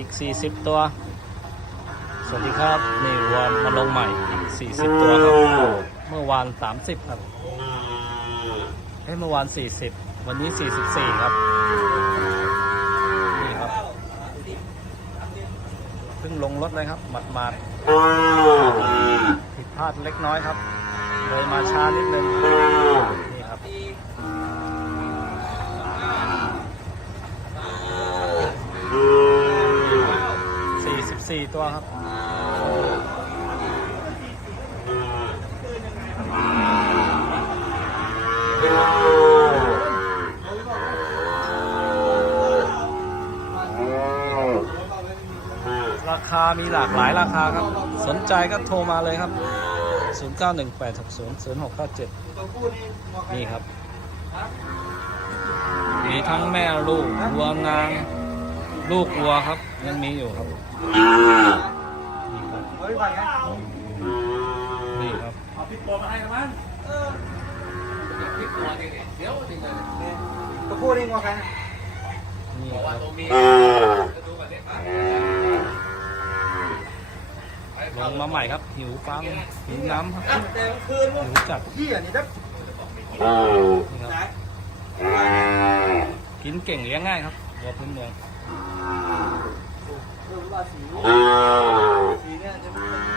อีก 40 ตัว สวัสดีครับ นี่วัวมาลงใหม่อีก 40 ตัวครับ เมื่อวาน 30 ครับเอ้ยเมื่อวาน 40 วันนี้ 44 ครับ นี่ครับเพิ่งลงรถเลยครับหมัดมาดๆผิดพลาดเล็กน้อยครับ เลยมาช้านิดนึงนี่ครับ 4ตัวครับราคามีหลากหลายราคาครับ สนใจก็โทรมาเลยครับ 0918600697 นี่ครับ มีทั้งแม่ลูกวัวงาง ลูกวัวครับ ยังมีอยู่ครับนี่ครับเฮ้ยไปไงนี่ครับเอาพริกป่นมาให้กันมั้งตัวผู้นี่งัวใครนะนี่ครับลงมาใหม่ครับ หิวฟังหิวน้ำครับแต่คืนหิวจัดเหี้ยนี่นะนี่ครับกินเก่งเลี้ยงง่ายครับวัวพื้นเมือง สีเนี่ยจะไอเ